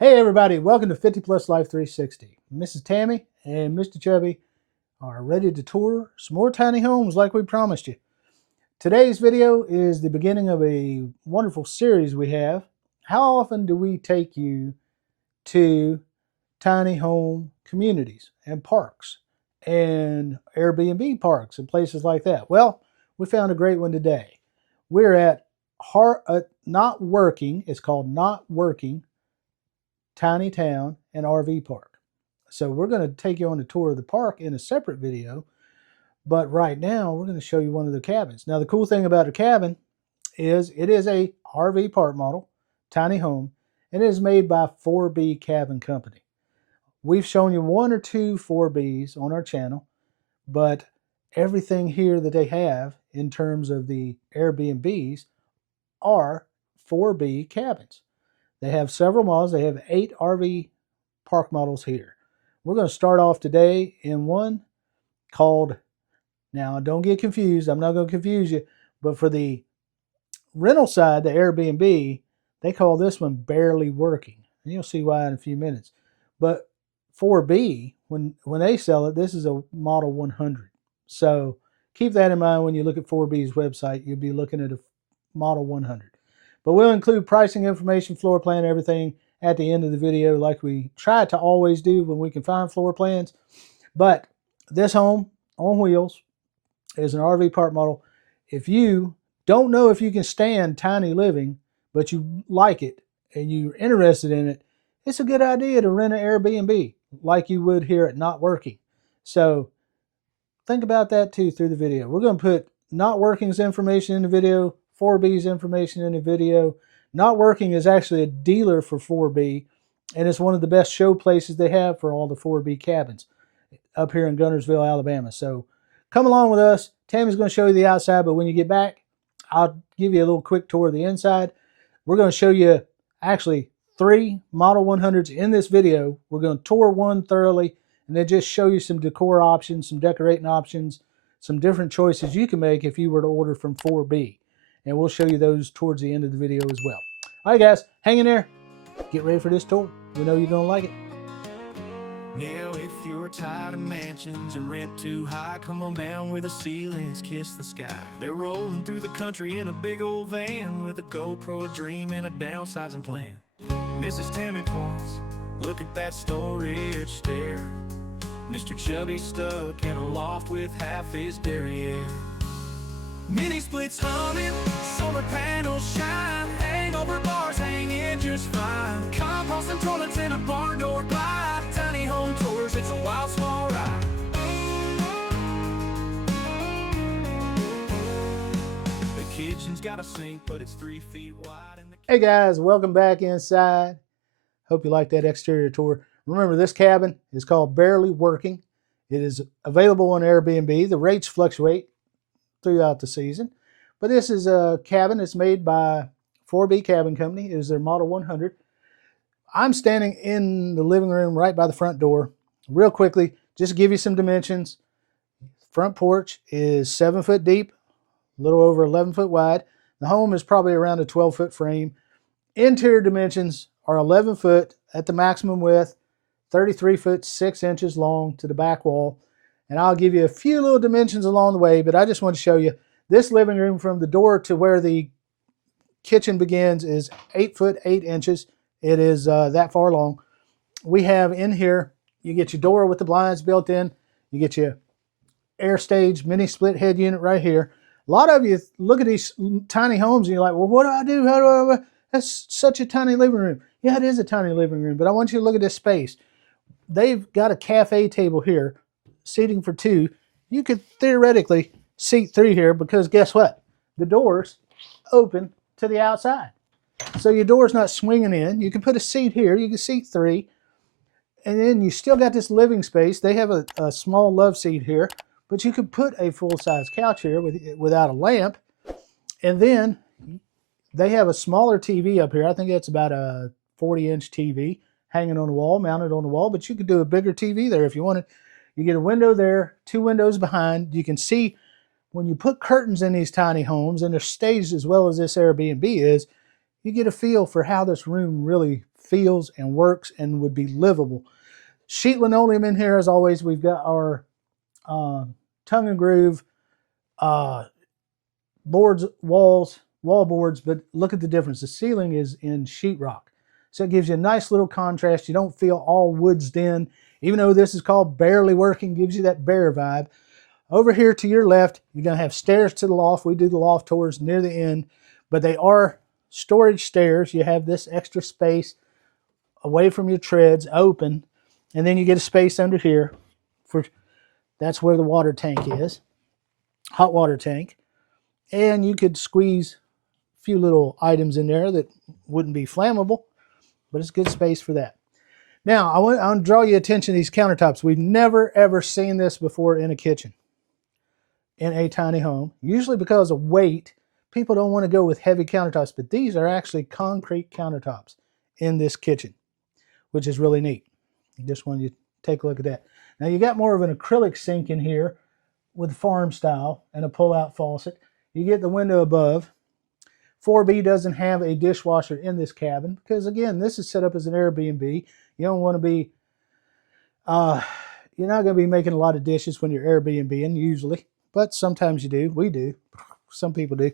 Hey everybody, welcome to 50 Plus Life 360. Mrs. Tammy and Mr. Chubby are ready to tour some more tiny homes like we promised you. Today's video is the beginning of a wonderful series we have. How often do we take you to tiny home communities and parks and Airbnb parks and places like that? Well, we found a great one today. We're at Not Working, it's called Not Working Tiny Town and RV Park. So we're going to take you on a tour of the park in a separate video, but right now we're going to show you one of the cabins. Now the cool thing about a cabin is it is a RV park model, tiny home, and it is made by 4B Cabin Company. We've shown you one or two 4Bs on our channel, but everything here that they have in terms of the Airbnbs are 4B cabins. They have several models. They have 8 RV park models here. We're going to start off today in one called, now don't get confused, I'm not going to confuse you, but for the rental side, the Airbnb, they call this one Barely Working. And you'll see why in a few minutes. But 4B, when they sell it, this is a Model 100. So keep that in mind when you look at 4B's website. You'll be looking at a Model 100. But we'll include pricing information, floor plan, everything at the end of the video like we try to always do when we can find floor plans. But this home on wheels is an RV park model. If you don't know if you can stand tiny living, but you like it and you're interested in it, it's a good idea to rent an Airbnb like you would here at Not Working. So think about that too through the video. We're going to put Not Working's information in the video, 4B's information in the video. Not Working is actually a dealer for 4B, and it's one of the best show places they have for all the 4B cabins up here in Guntersville, Alabama. So come along with us. Tammy's going to show you the outside, but when you get back, I'll give you a little quick tour of the inside. We're going to show you actually 3 Model 100s in this video. We're going to tour one thoroughly and then just show you some decor options, some decorating options, some different choices you can make if you were to order from 4B. And we'll show you those towards the end of the video as well. All right, guys, hang in there. Get ready for this tour. We know you're going to like it. Now, if you're tired of mansions and rent too high, come on down where the ceilings kiss the sky. They're rolling through the country in a big old van with a GoPro, a dream, and a downsizing plan. Mrs. Tammy points, look at that storage stair. Mr. Chubby stuck in a loft with half his derriere. Mini splits humming, solar panels shine, hangover bars hanging just fine. Compost and toilets in a barn door glide. Tiny home tours, it's a wild small ride. The kitchen's got a sink, but it's 3 feet wide. Hey guys, welcome back inside. Hope you like that exterior tour. Remember, this cabin is called Barely Working. It is available on Airbnb. The rates fluctuate throughout the season, but this is a cabin that's made by 4B Cabin Company. It is their Model 100. I'm standing in the living room right by the front door. Real quickly, just to give you some dimensions. Front porch is 7 foot deep, a little over 11 foot wide. The home is probably around a 12-foot frame. Interior dimensions are 11 foot at the maximum width, 33 foot 6 inches long to the back wall. And I'll give you a few little dimensions along the way, but I just want to show you this living room from the door to where the kitchen begins is 8 foot 8 inches. It is that far long. We have in here, you get your door with the blinds built in. You get your air stage mini split head unit right here. A lot of you look at these tiny homes and you're like, well, what do I do? How do I? That's such a tiny living room. Yeah, it is a tiny living room, but I want you to look at this space. They've got a cafe table here, seating for 2. You could theoretically seat 3 here because guess what? The doors open to the outside. So your door's not swinging in. You can put a seat here. You can seat 3. And then you still got this living space. They have a small love seat here, but you could put a full-size couch here without a lamp. And then they have a smaller TV up here. I think that's about a 40-inch TV hanging on the wall, mounted on the wall, but you could do a bigger TV there if you wanted. You get a window there, 2 windows behind. You can see when you put curtains in these tiny homes, and they're staged as well as this Airbnb is, you get a feel for how this room really feels and works and would be livable. Sheet linoleum in here, as always. We've got our tongue and groove boards, wall boards, but look at the difference. The ceiling is in sheetrock. So it gives you a nice little contrast. You don't feel all woodsed in. Even though this is called barely working, gives you that bare vibe. Over here to your left, you're going to have stairs to the loft. We do the loft tours near the end, but they are storage stairs. You have this extra space away from your treads, open, and then you get a space under here. That's where the water tank is, hot water tank. And you could squeeze a few little items in there that wouldn't be flammable, but it's good space for that. Now, I want to draw your attention to these countertops. We've never, ever seen this before in a kitchen, in a tiny home. Usually because of weight, people don't want to go with heavy countertops, but these are actually concrete countertops in this kitchen, which is really neat. I just wanted you to take a look at that. Now, you got more of an acrylic sink in here with farm style and a pull-out faucet. You get the window above. 4B doesn't have a dishwasher in this cabin because, again, this is set up as an Airbnb. You don't want to be, you're not going to be making a lot of dishes when you're Airbnb-ing usually, but sometimes you do. We do. Some people do.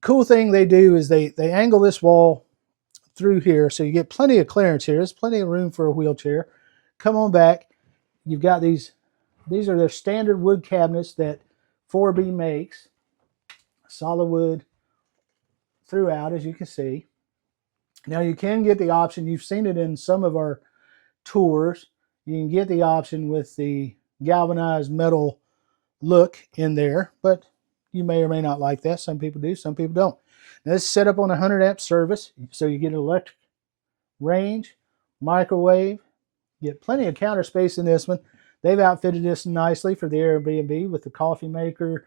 Cool thing they do is they angle this wall through here, so you get plenty of clearance here. There's plenty of room for a wheelchair. Come on back. You've got these are their standard wood cabinets that 4B makes. Solid wood throughout, as you can see. Now you can get the option, you've seen it in some of our tours, you can get the option with the galvanized metal look in there, but you may or may not like that. Some people do, some people don't. Now this is set up on a 100 amp service, so you get an electric range, microwave, you get plenty of counter space in this one. They've outfitted this nicely for the Airbnb with the coffee maker,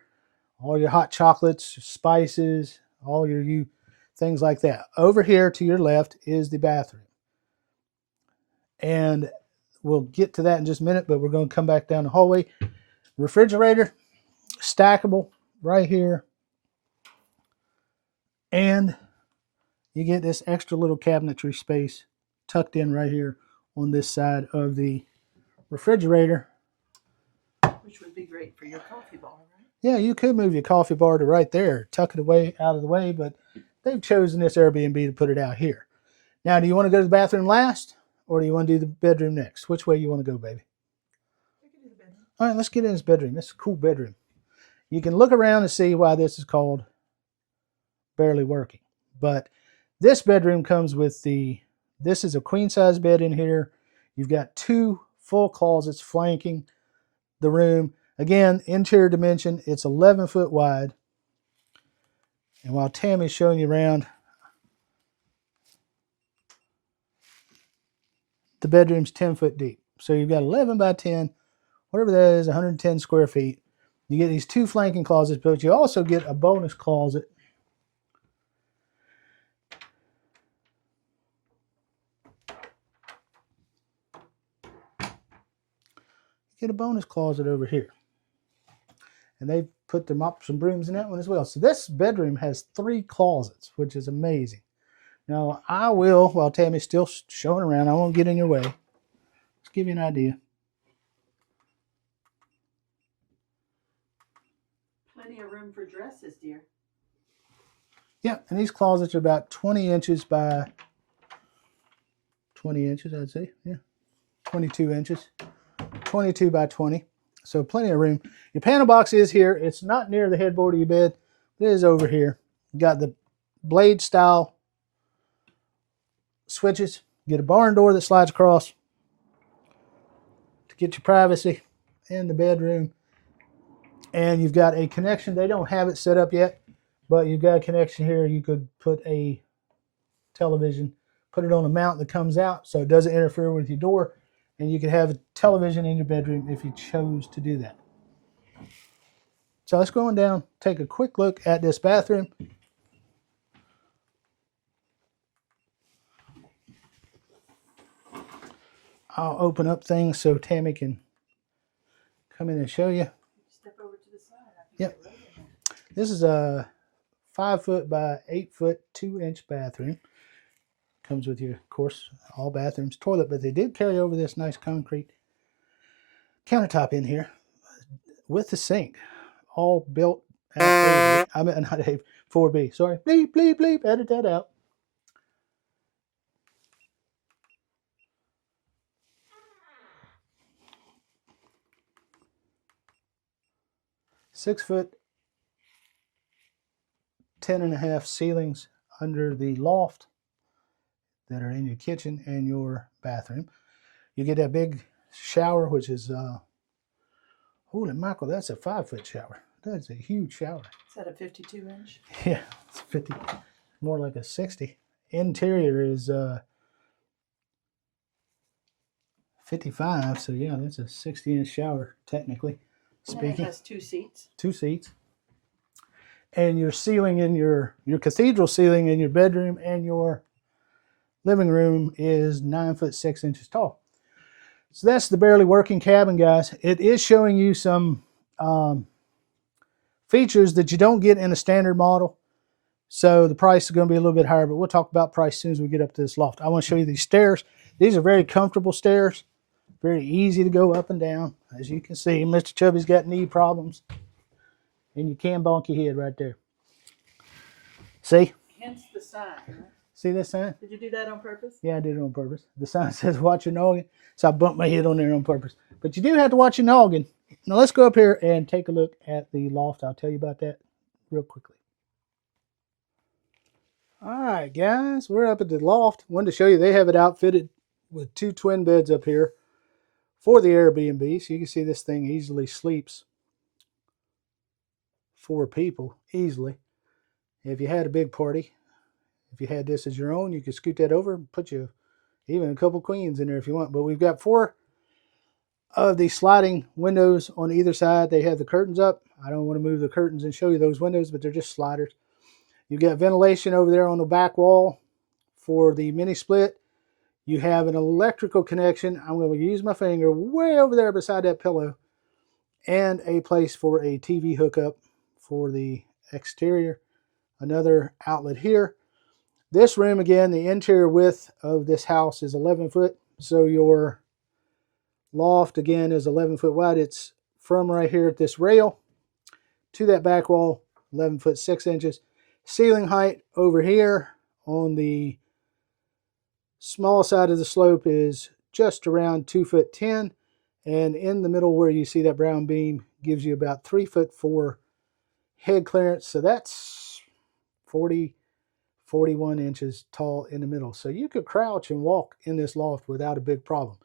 all your hot chocolates, spices, all your things like that. Over here to your left is the bathroom. And we'll get to that in just a minute, but we're going to come back down the hallway. Refrigerator, stackable right here. And you get this extra little cabinetry space tucked in right here on this side of the refrigerator. Which would be great for your coffee bar, right? Yeah, you could move your coffee bar to right there, tuck it away out of the way, but they've chosen this Airbnb to put it out here. Now, do you want to go to the bathroom last, or do you want to do the bedroom next? Which way you want to go, baby? I can do the bedroom. All right, let's get in this bedroom. This is a cool bedroom. You can look around and see why this is called barely working. But this bedroom comes with this is a queen size bed in here. You've got 2 full closets flanking the room. Again, interior dimension, it's 11 foot wide. And while Tammy's showing you around, the bedroom's 10 foot deep. So you've got 11 by 10, whatever that is, 110 square feet. You get these 2 flanking closets, but you also get a bonus closet. Get a bonus closet over here. And they put the mops and brooms in that one as well. So this bedroom has 3 closets, which is amazing. Now I will, while Tammy's still showing around, I won't get in your way. Let's give you an idea. Plenty of room for dresses, dear. Yeah, and these closets are about 20 inches by 20 inches, I'd say. Yeah, 22 inches. 22 by 20. So plenty of room. Your panel box is here. It's not near the headboard of your bed. It is over here. You got the blade style switches. You get a barn door that slides across to get your privacy in the bedroom. And you've got a connection. They don't have it set up yet, but you've got a connection here. You could put a television, put it on a mount that comes out so it doesn't interfere with your door. And you could have a television in your bedroom if you chose to do that. So let's go on down, take a quick look at this bathroom. I'll open up things so Tammy can come in and show you. Step over to the side. Yep. This is a 5 foot by 8 foot 2 inch bathroom. Comes with your, of course, all bathrooms, toilet, but they did carry over this nice concrete countertop in here with the sink, all built at I mean, not A, 4B. Sorry, bleep, bleep, bleep, edit that out. Six-foot, 10.5 ceilings under the loft that are in your kitchen and your bathroom. You get that big shower, which is, holy mackerel, that's a 5-foot shower. That's a huge shower. Is that a 52-inch? Yeah, it's 50, more like a 60. Interior is 55, so yeah, that's a 60-inch shower, technically speaking. And it has 2 seats. 2 seats. And your ceiling in your cathedral ceiling in your bedroom and your living room is 9 foot 6 inches tall. So that's the barely working cabin, guys. It is showing you some features that you don't get in a standard model. So the price is going to be a little bit higher, but we'll talk about price as soon as we get up to this loft. I want to show you these stairs. These are very comfortable stairs, very easy to go up and down. As you can see, Mr. Chubby's got knee problems, and you can bonk your head right there. See? Hence the sign, right? See this sign? Did you do that on purpose? Yeah, I did it on purpose. The sign says watch your noggin, so I bumped my head on there on purpose. But you do have to watch your noggin. Now let's go up here and take a look at the loft. I'll tell you about that real quickly. All right, guys, we're up at the loft. Wanted to show you they have it outfitted with 2 twin beds up here for the Airbnb. So you can see this thing easily sleeps 4 people easily. If you had a big party, if you had this as your own, you could scoot that over and put you even a couple queens in there if you want. But we've got 4 of these sliding windows on either side. They have the curtains up. I don't want to move the curtains and show you those windows, but they're just sliders. You've got ventilation over there on the back wall for the mini split. You have an electrical connection. I'm going to use my finger way over there beside that pillow, and a place for a TV hookup for the exterior. Another outlet here. This room, again, the interior width of this house is 11 foot. So your loft, again, is 11 foot wide. It's from right here at this rail to that back wall, 11 foot 6 inches. Ceiling height over here on the small side of the slope is just around 2 foot 10. And in the middle where you see that brown beam gives you about 3 foot 4 head clearance. So that's 41 inches tall in the middle. So you could crouch and walk in this loft without a big problem.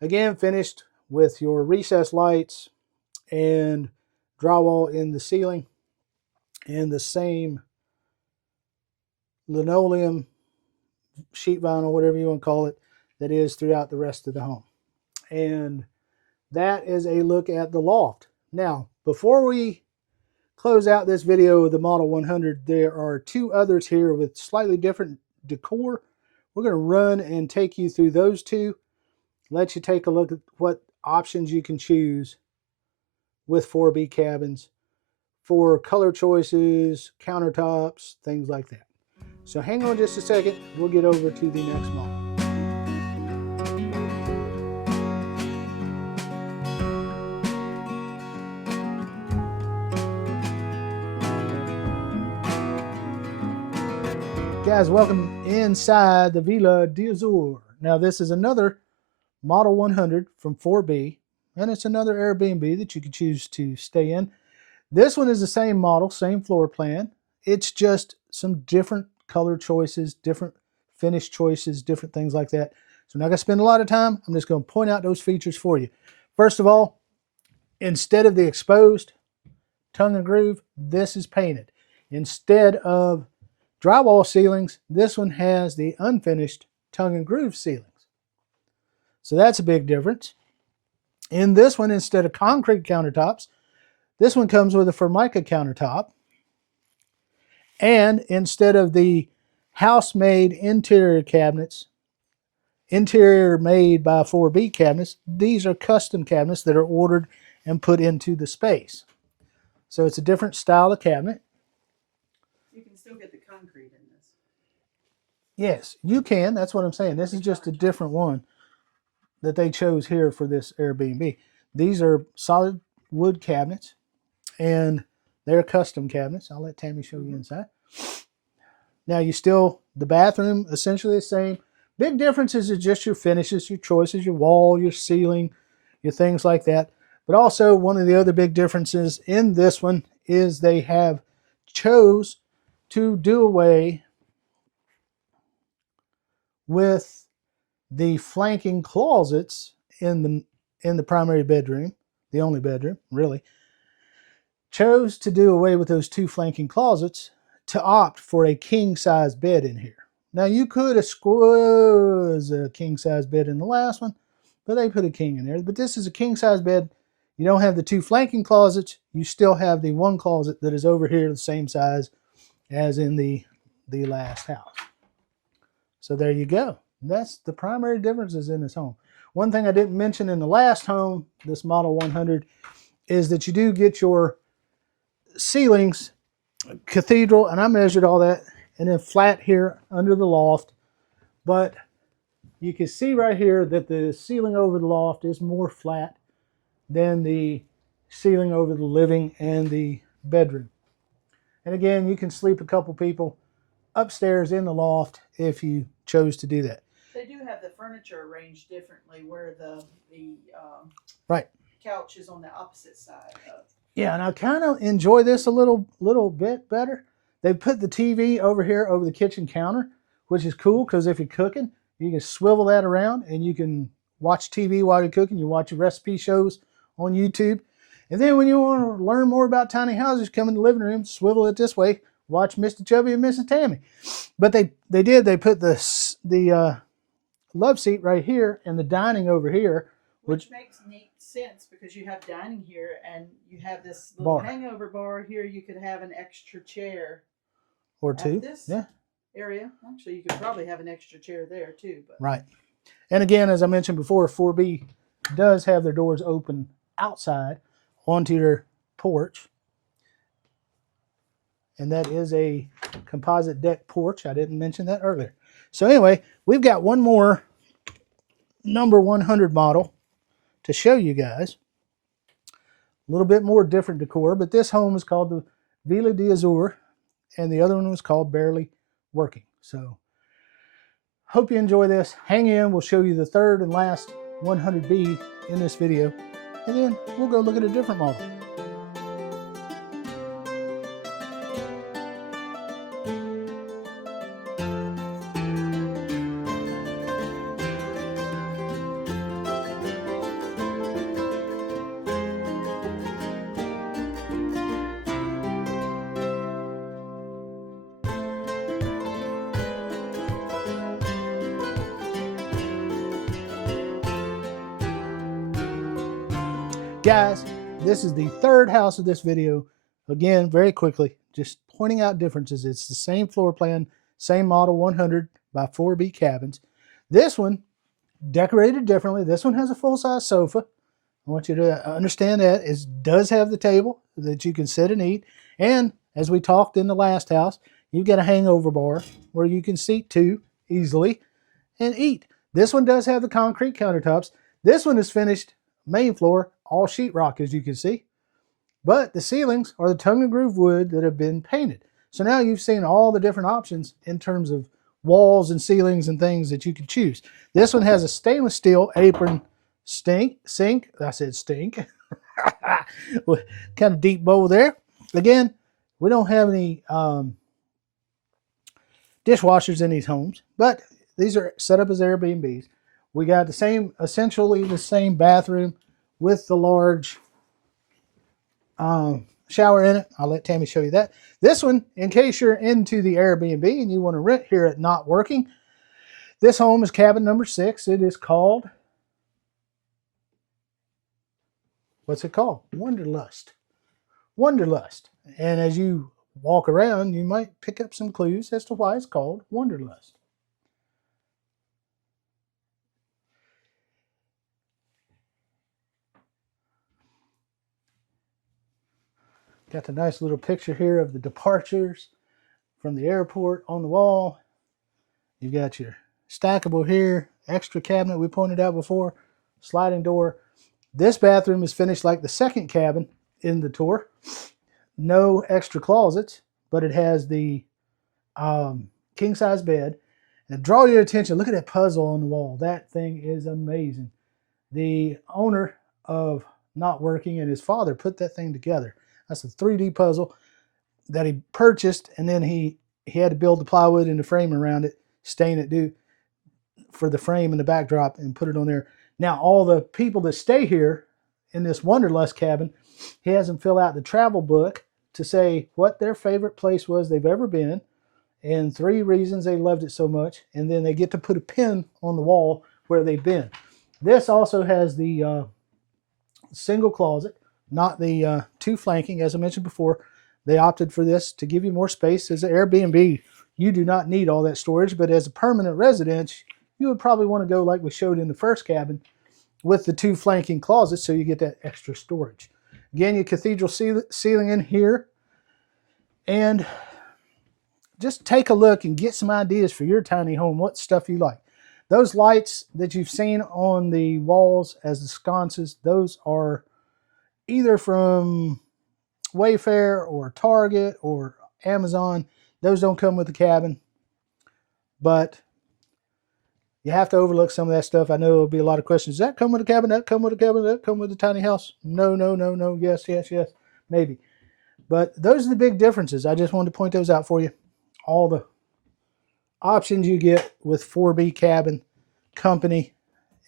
Again, finished with your recessed lights and drywall in the ceiling and the same linoleum, sheet vinyl, whatever you want to call it, that is throughout the rest of the home. And that is a look at the loft. Now, before we close out this video of the Model 100, there are 2 others here with slightly different decor. We're going to run and take you through those 2, let you take a look at what options you can choose with 4B cabins for color choices, countertops, things like that. So hang on just a second, we'll get over to the next model. Guys, welcome inside the Villa d'Azur. Now this is another Model 100 from 4B, and it's another Airbnb that you can choose to stay in. This one is the same model, same floor plan. It's just some different color choices, different finish choices, different things like that. So I'm not going to spend a lot of time. I'm just going to point out those features for you. First of all, instead of the exposed tongue and groove, this is painted. Instead of drywall ceilings, this one has the unfinished tongue and groove ceilings. So that's a big difference. In this one, instead of concrete countertops, this one comes with a Formica countertop. And instead of the house-made interior cabinets, interior made by 4B cabinets, these are custom cabinets that are ordered and put into the space. So it's a different style of cabinet. You can still get the concrete in this. Yes, you can. That's what I'm saying. This is just a different one that they chose here for this Airbnb. These are solid wood cabinets, and they're custom cabinets. I'll let Tammy show you inside. Now the bathroom essentially the same. Big differences is just your finishes, your choices, your wall, your ceiling, your things like that. But also one of the other big differences in this one is they have chose to do away with the flanking closets in the primary bedroom, the only bedroom, really. Chose to do away with those two flanking closets to opt for a king size bed in here. Now you could have squeezed a king size bed in the last one, but they put a king in there. But this is a king size bed. You don't have the two flanking closets. You still have the one closet that is over here the same size as in the last house. So there you go. That's the primary differences in this home. One thing I didn't mention in the last home, this Model 100, is that you do get your ceilings cathedral, and I measured all that, and then flat here under the loft. But you can see right here that the ceiling over the loft is more flat than the ceiling over the living and the bedroom. And again, you can sleep a couple people upstairs in the loft if you chose to do that. They do have the furniture arranged differently, where the right couch is on the opposite side of. Yeah, and I kind of enjoy this a little bit better. They put the TV over here over the kitchen counter, which is cool because if you're cooking, you can swivel that around and you can watch TV while you're cooking. You watch your recipe shows on YouTube. And then when you want to learn more about tiny houses, come in the living room, swivel it this way, watch Mr. Chubby and Mrs. Tammy. But they put the love seat right here and the dining over here, which makes neat sense because you have dining here and you have this little hangover bar here. You could have an extra chair or two. This area. Actually, you could probably have an extra chair there too. But. Right. And again, as I mentioned before, 4B does have their doors open outside onto your porch. And that is a composite deck porch. I didn't mention that earlier. So anyway, we've got one more number 100 model to show you guys. A little bit more different decor, but this home is called the Villa d'Azur, and the other one was called Barely Working. So hope you enjoy this. Hang in, we'll show you the third and last 100B in this video, and then we'll go look at a different model. Guys, this is the third house of this video. Again, very quickly, just pointing out differences. It's the same floor plan, same model 100 by 4B cabins. This one, decorated differently. This one has a full-size sofa. I want you to understand that. It does have the table that you can sit and eat. And as we talked in the last house, you've got a hangover bar where you can seat two easily and eat. This one does have the concrete countertops. This one is finished main floor, all sheetrock, as you can see. But the ceilings are the tongue and groove wood that have been painted. So now you've seen all the different options in terms of walls and ceilings and things that you can choose. This one has a stainless steel apron sink. I said stink. Kind of deep bowl there. Again, we don't have any dishwashers in these homes, but these are set up as Airbnbs. We got essentially the same bathroom with the large shower in it. I'll let Tammy show you that. This one, in case you're into the Airbnb and you want to rent here at Not Working, this home is cabin number 6. It is called, what's it called? Wanderlust. Wanderlust. And as you walk around, you might pick up some clues as to why it's called Wanderlust. Got the nice little picture here of the departures from the airport on the wall. You've got your stackable here, extra cabinet we pointed out before, sliding door. This bathroom is finished like the second cabin in the tour. No extra closets, but it has the king size bed. And draw your attention, look at that puzzle on the wall. That thing is amazing. The owner of Not Working and his father put that thing together. That's a 3D puzzle that he purchased, and then he had to build the plywood and the frame around it, stain it for the frame and the backdrop, and put it on there. Now, all the people that stay here in this Wanderlust cabin, he has them fill out the travel book to say what their favorite place was they've ever been, and 3 reasons they loved it so much, and then they get to put a pin on the wall where they've been. This also has the single closet, not the 2 flanking. As I mentioned before, they opted for this to give you more space. As an Airbnb, you do not need all that storage, but as a permanent residence, you would probably want to go like we showed in the first cabin with the 2 flanking closets, so you get that extra storage. Again, your cathedral ceiling in here, and just take a look and get some ideas for your tiny home, what stuff you like. Those lights that you've seen on the walls as the sconces, those are either from Wayfair or Target or Amazon. Those don't come with the cabin, but you have to overlook some of that stuff. I know there'll be a lot of questions. Does that come with a cabin? That come with a cabin? That come with a tiny house? No, no, no, no. Yes, yes, yes. Maybe. But those are the big differences. I just wanted to point those out for you. All the options you get with 4B Cabin Company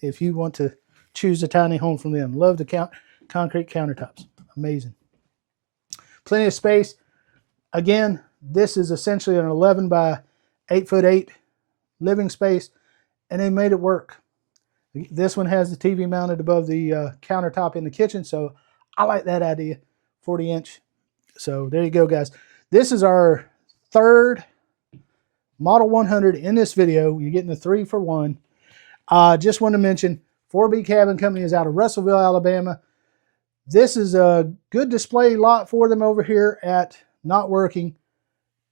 if you want to choose a tiny home from them. Love the concrete countertops. Amazing. Plenty of space. Again, this is essentially an 11 by 8'8" living space, and they made it work. This one has the TV mounted above the countertop in the kitchen, so I like that idea. 40-inch. So there you go, guys. This is our 3rd Model 100 in this video. You're getting a 3 for 1. Just want to mention 4B Cabin Company is out of Russellville, Alabama. This is a good display lot for them over here at Not Working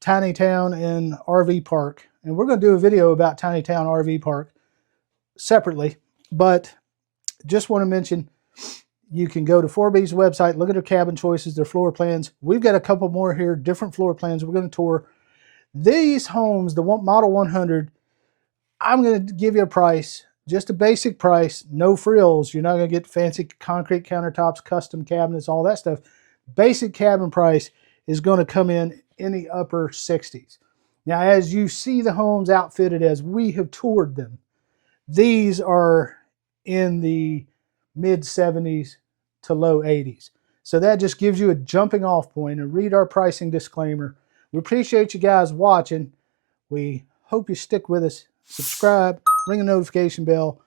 Tiny Town and RV Park. And we're going to do a video about Tiny Town RV Park separately. But just want to mention, you can go to 4B's website, look at their cabin choices, their floor plans. We've got a couple more here, different floor plans we're going to tour. These homes, the Model 100, I'm going to give you a price, just a basic price, no frills. You're not going to get fancy concrete countertops, custom cabinets, all that stuff. Basic cabin price is going to come in the upper 60s. Now, as you see the homes outfitted as we have toured them, these are in the mid 70s to low 80s. So that just gives you a jumping off point. And read our pricing disclaimer. We appreciate you guys watching. We hope you stick with us. Subscribe, ring a notification bell,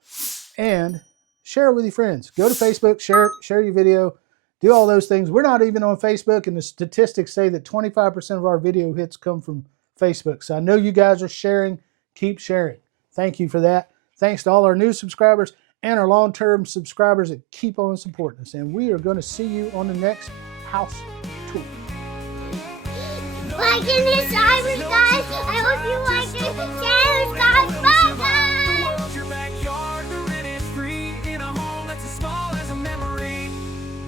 and share it with your friends. Go to Facebook, share your video, do all those things. We're not even on Facebook, and the statistics say that 25% of our video hits come from Facebook. So I know you guys are sharing. Keep sharing. Thank you for that. Thanks to all our new subscribers and our long-term subscribers that keep on supporting us. And we are going to see you on the next house tour. Like and subscribe, guys. I hope you like it. Share, guys. Bye, guys. Your backyard, the rent is free in a home that's as small as a memory.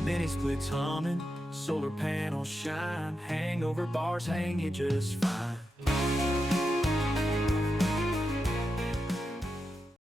Mini splits humming, solar panels shine, hangover bars hang you just fine.